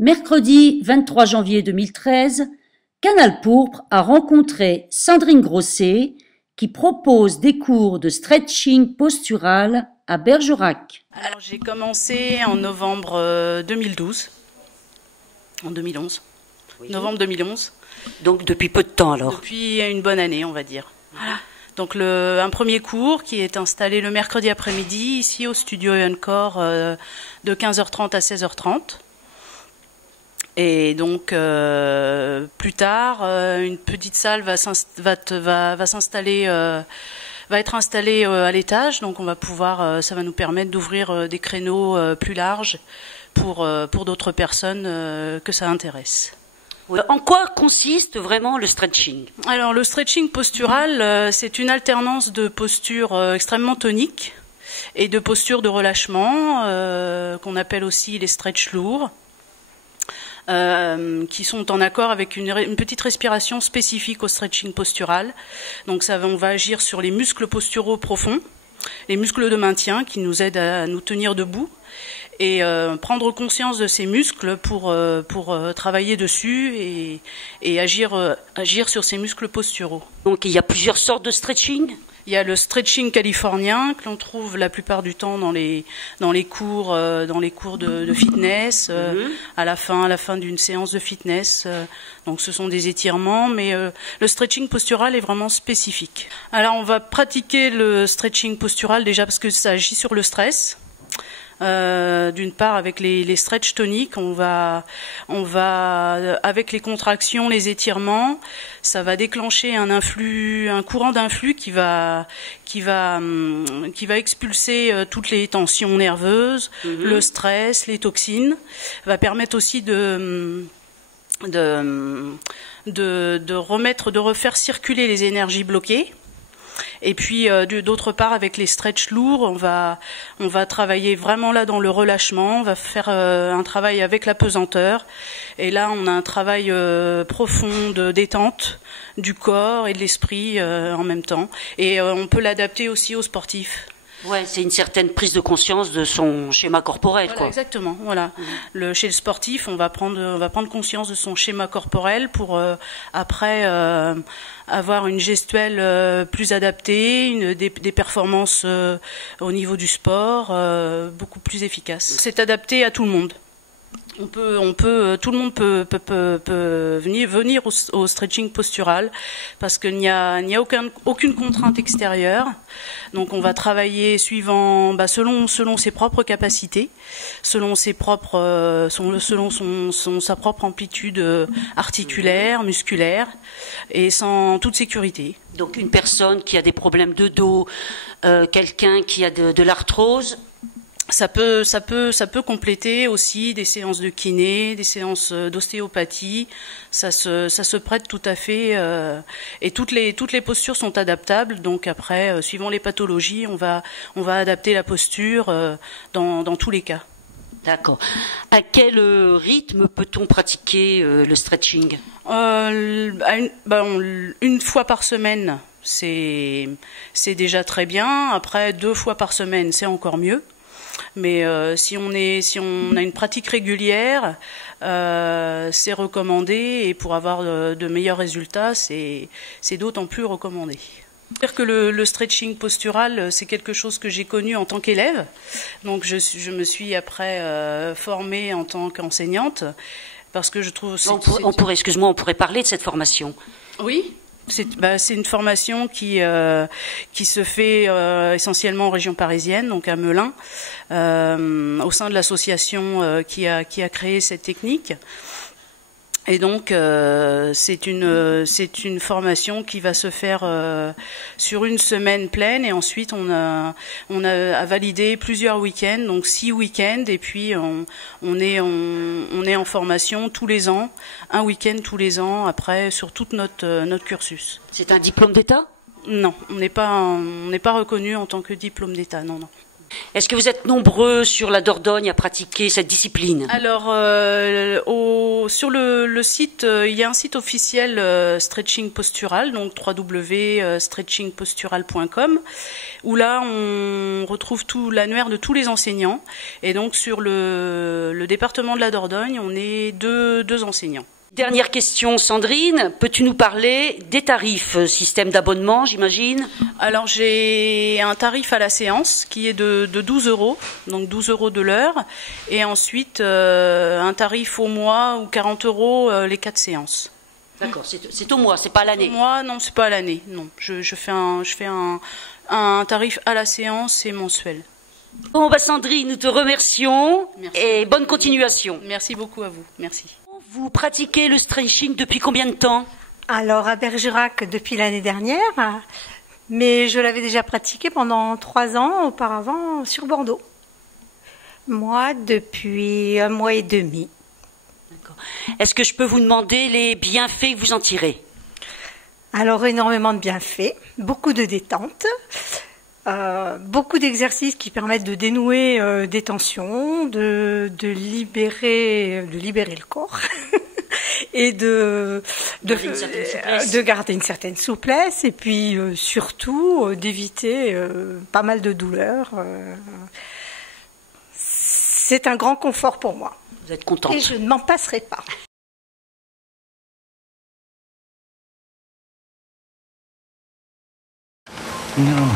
Mercredi 23 janvier 2013, Canal Pourpre a rencontré Sandrine Grosset qui propose des cours de stretching postural à Bergerac. Alors j'ai commencé en novembre 2012, en 2011, oui. Novembre 2011. Donc depuis peu de temps alors. Depuis une bonne année on va dire. Voilà. Donc un premier cours qui est installé le mercredi après-midi ici au studio Encore de 15h30 à 16h30. Et donc plus tard, une petite salle va s'installer, va être installée à l'étage. Donc on va pouvoir, ça va nous permettre d'ouvrir des créneaux plus larges pour d'autres personnes que ça intéresse. En quoi consiste vraiment le stretching? Alors le stretching postural, c'est une alternance de postures extrêmement toniques et de postures de relâchement qu'on appelle aussi les stretch lourds. Qui sont en accord avec une petite respiration spécifique au stretching postural. Donc on va agir sur les muscles posturaux profonds, les muscles de maintien qui nous aident à nous tenir debout et prendre conscience de ces muscles pour travailler dessus et agir sur ces muscles posturaux. Donc il y a plusieurs sortes de stretching? Il y a le stretching californien que l'on trouve la plupart du temps dans les cours de fitness à la fin d'une séance de fitness. Donc ce sont des étirements, mais le stretching postural est vraiment spécifique. Alors on va pratiquer le stretching postural déjà parce que ça agit sur le stress. D'une part avec les stretch toniques, on va avec les contractions, les étirements, ça va déclencher un courant d'influx qui va expulser toutes les tensions nerveuses, le stress, les toxines, va permettre aussi de refaire circuler les énergies bloquées. Et puis d'autre part avec les stretch lourds, on va travailler vraiment là dans le relâchement, on va faire un travail avec la pesanteur et là on a un travail profond de détente du corps et de l'esprit en même temps et on peut l'adapter aussi aux sportifs. Ouais, c'est une certaine prise de conscience de son schéma corporel, voilà, quoi. Exactement, voilà. Chez le sportif, on va prendre conscience de son schéma corporel pour après avoir une gestuelle plus adaptée, des performances au niveau du sport beaucoup plus efficaces. C'est adapté à tout le monde. Tout le monde peut venir au stretching postural parce qu'il n'y a aucune contrainte extérieure. Donc on va travailler selon ses propres capacités, selon sa propre amplitude articulaire, musculaire et sans toute sécurité. Donc une personne qui a des problèmes de dos, quelqu'un qui a de l'arthrose. Ça peut compléter aussi des séances de kiné, des séances d'ostéopathie. Ça se prête tout à fait. Et toutes les postures sont adaptables. Donc après, suivant les pathologies, on va adapter la posture dans tous les cas. D'accord. À quel rythme peut-on pratiquer le stretching? Une fois par semaine, c'est déjà très bien. Après, 2 fois par semaine, c'est encore mieux. Mais si on a une pratique régulière, c'est recommandé et pour avoir de meilleurs résultats, c'est d'autant plus recommandé. C'est-à-dire que le stretching postural, c'est quelque chose que j'ai connu en tant qu'élève. Donc je me suis après formée en tant qu'enseignante parce que je trouve. On pourrait parler de cette formation. Oui. C'est une formation qui se fait essentiellement en région parisienne, donc à Melun, au sein de l'association qui a créé cette technique. Et donc c'est une formation qui va se faire sur une semaine pleine et ensuite on a à valider plusieurs week-ends, donc 6 week-ends et puis on est en formation tous les ans, un week-end tous les ans après sur tout notre cursus. C'est un diplôme d'État? Non, on n'est pas reconnu en tant que diplôme d'État, non. Est-ce que vous êtes nombreux sur la Dordogne à pratiquer cette discipline? Alors, sur le site, il y a un site officiel stretching postural, donc www.stretchingpostural.com, où là on retrouve tout l'annuaire de tous les enseignants. Et donc sur le département de la Dordogne, on est deux enseignants. Dernière question, Sandrine, peux-tu nous parler des tarifs, système d'abonnement, j'imagine? Alors j'ai un tarif à la séance qui est de 12 €, donc 12 € de l'heure, et ensuite un tarif au mois ou 40 € les 4 séances. D'accord, c'est au mois, c'est pas à l'année. Au mois, non, c'est pas à l'année, non. Je fais un tarif à la séance et mensuel. Bon, Sandrine, nous te remercions. Merci. Et bonne continuation. Merci beaucoup à vous, merci. Vous pratiquez le stretching depuis combien de temps? Alors à Bergerac depuis l'année dernière, mais je l'avais déjà pratiqué pendant 3 ans auparavant sur Bordeaux. Moi depuis 1 mois et demi. D'accord. Est-ce que je peux vous demander les bienfaits que vous en tirez? Alors énormément de bienfaits, beaucoup de détente, beaucoup d'exercices qui permettent de dénouer des tensions, de libérer le corps et de garder une certaine souplesse et puis surtout d'éviter pas mal de douleurs. C'est un grand confort pour moi. Vous êtes contente? Et je ne m'en passerai pas. Non.